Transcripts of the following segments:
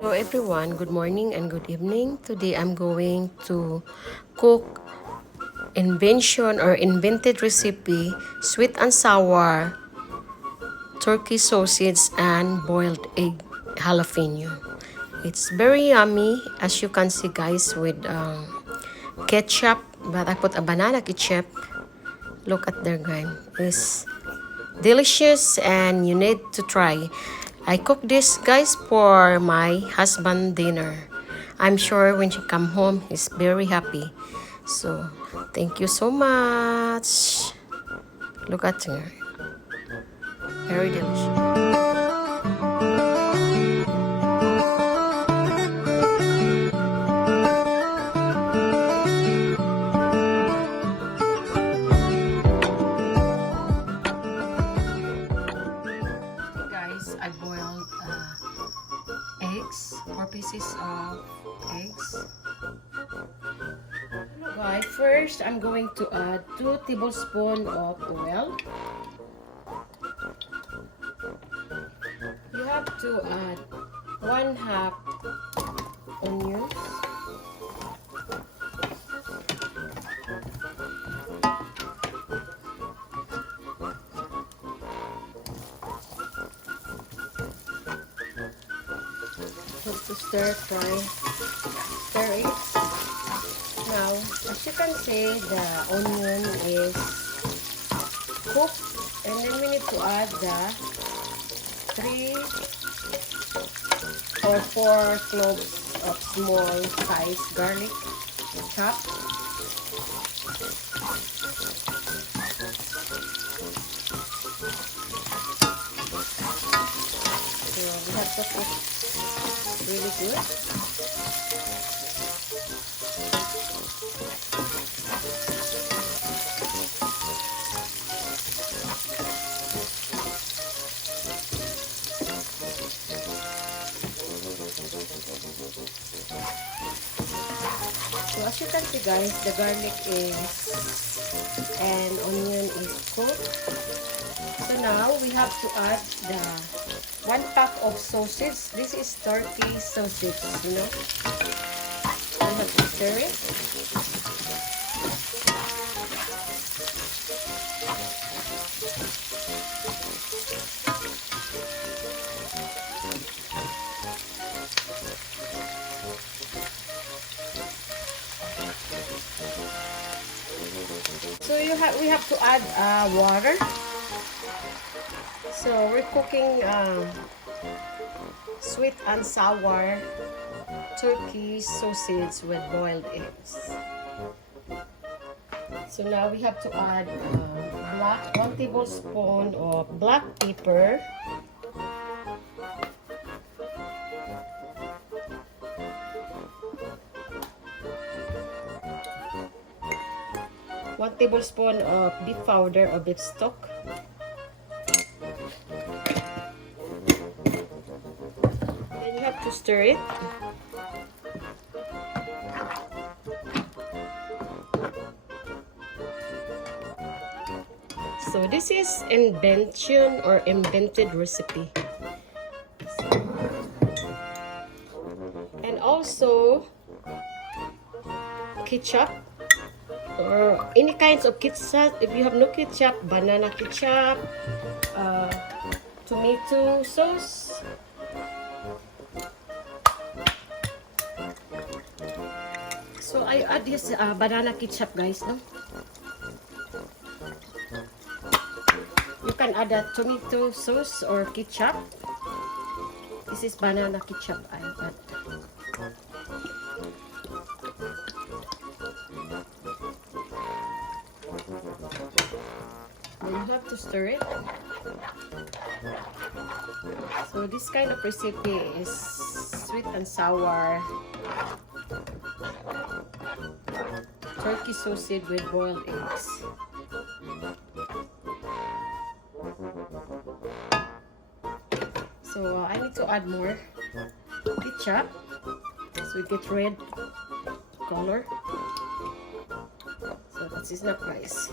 Hello everyone, good morning and good evening. Today I'm going to cook invented recipe sweet and sour turkey sausage and boiled egg jalapeno. It's very yummy as you can see guys with ketchup, but I put a banana ketchup. Look at there guys. It's delicious and you need to try. I cook this guys for my husband dinner. I'm sure when she come home he's very happy. So thank you so much. Look at her. Very delicious. Guys, I boiled eggs, 4 pieces of eggs. Right, first I'm going to add 2 tablespoons of oil. You have to add 1/2 onions. Just to stir it. Now, as you can see, the onion is cooked, and then we need to add the 3 or 4 cloves of small size garlic chopped. So we have to cook really good. So as you can see guys, the garlic and onion is cooked. So now we have to add the 1 pack of sausage. This is turkey sausage, you know. We have to stir it. So we have to add water. So we're cooking sweet and sour turkey sausage with boiled eggs. So now we have to add 1 tablespoon of black pepper. One tablespoon of beef powder or beef stock. Then you have to stir it. So this is invented recipe. And also ketchup. Or any kinds of ketchup. If you have no ketchup, banana ketchup, tomato sauce. So I add this banana ketchup guys, no? You can add a tomato sauce or ketchup. This is banana ketchup I add. Then you have to stir it. So this kind of recipe is sweet and sour turkey sausage with boiled eggs. So I need to add more ketchup so it gets red color. So that is not nice.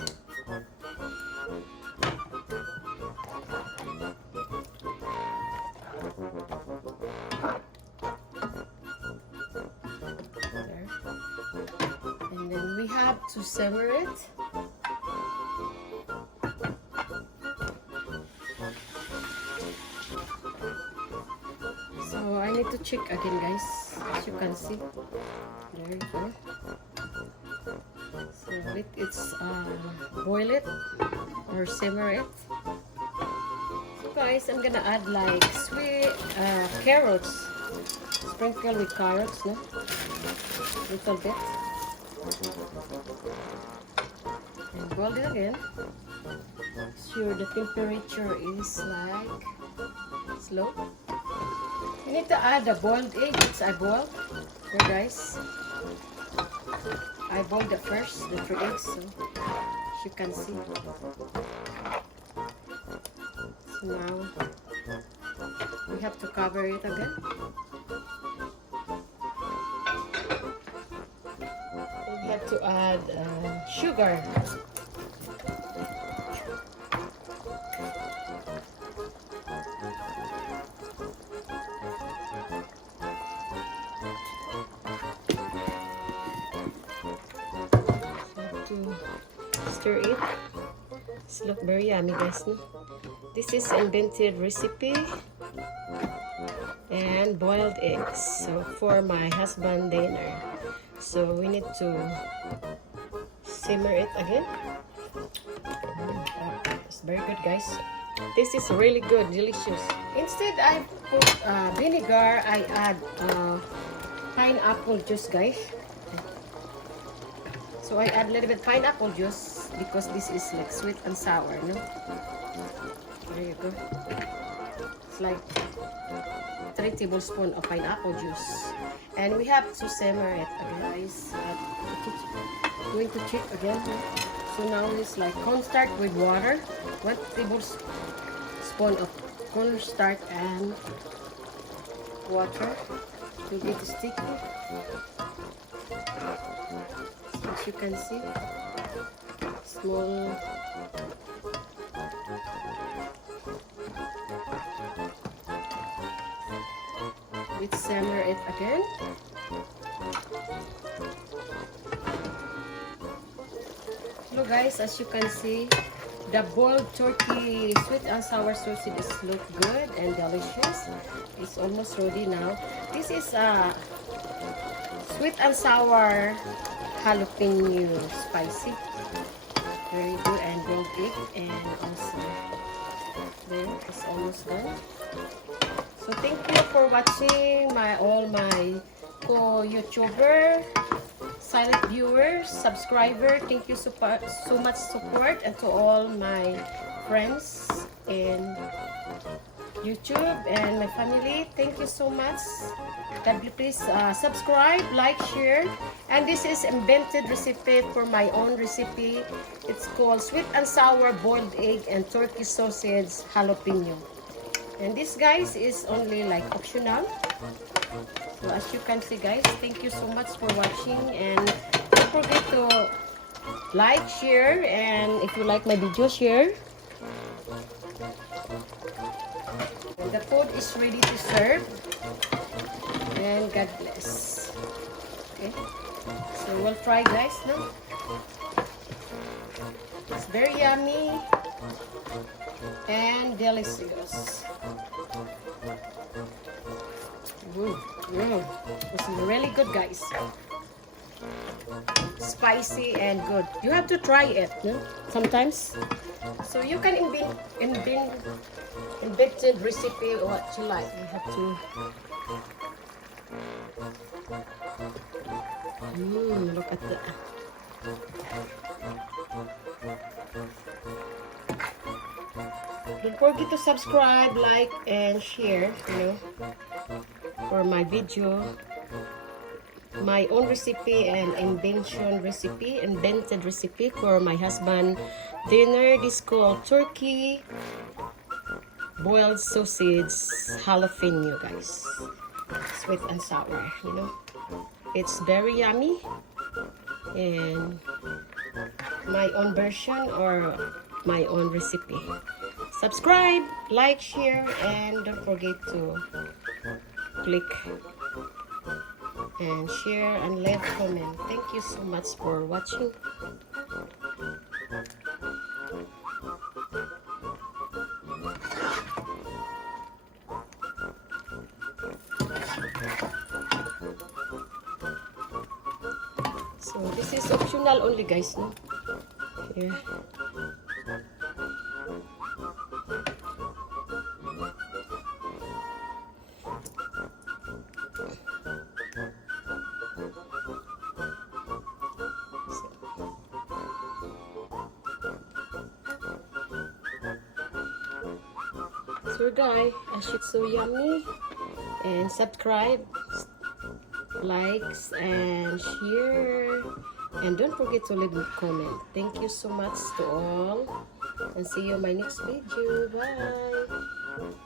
to simmer it. So I need to check again, guys. As you can see, there you go. So it's boil it or simmer it. So guys, I'm gonna add like sweet carrots. Sprinkle with carrots, no? Little bit. And boil it again. Sure the temperature is like slow. You need to add a boiled egg, which I boiled. Okay guys. I boiled the first, the 3 eggs, so as you can see. So now we have to cover it again. We have to add sugar. Stir it. This look very yummy, guys. No? This is invented recipe and boiled eggs. So for my husband dinner. So we need to simmer it again. It's very good, guys. This is really good, delicious. Instead I put vinegar, I add pineapple juice, guys. So I add a little bit pineapple juice because this is like sweet and sour, no? There you go. It's like 3 tablespoons of pineapple juice. And we have to simmer it again, guys. Going to check again. So now it's like cornstarch with water. 1 tablespoon of cornstarch and water to get sticky. As you can see, small we simmer it again. Hello guys, as you can see, the boiled turkey sweet and sour sausage look good and delicious. It's almost ready now. This is a sweet and sour jalopino spicy, very good, and boiled egg, and also there it's almost done. So thank you for watching all my co-YouTuber, silent viewers, subscriber. Thank you so much support, and to all my friends in YouTube and my family, thank you so much. Please subscribe, like, share. And this is invented recipe for my own recipe. It's called sweet and sour boiled egg and turkey sausage jalapeno. And this, guys, is only like optional. So as you can see, guys, thank you so much for watching, and don't forget to like, share, and if you like my video, share. And the food is ready to serve. And God bless. Okay, so we'll try, guys, no? It's very yummy and delicious. It's really good, guys. Spicy and good. You have to try it, no? Sometimes. So you can invented recipe what you like. You have to. Look at that. Don't forget to subscribe, like, and share, for my video, my own recipe and invented recipe for my husband dinner. This called turkey boiled sausage jalapeno, guys. Sweet and sour, It's very yummy, and my own version or my own recipe. Subscribe, like, share, and don't forget to click and share and leave comment. Thank you so much for watching. So this is optional only, guys, no? Yeah. So guys, it's so yummy, and subscribe, likes, and share, and don't forget to leave a comment. Thank you so much to all, and see you in my next video. Bye.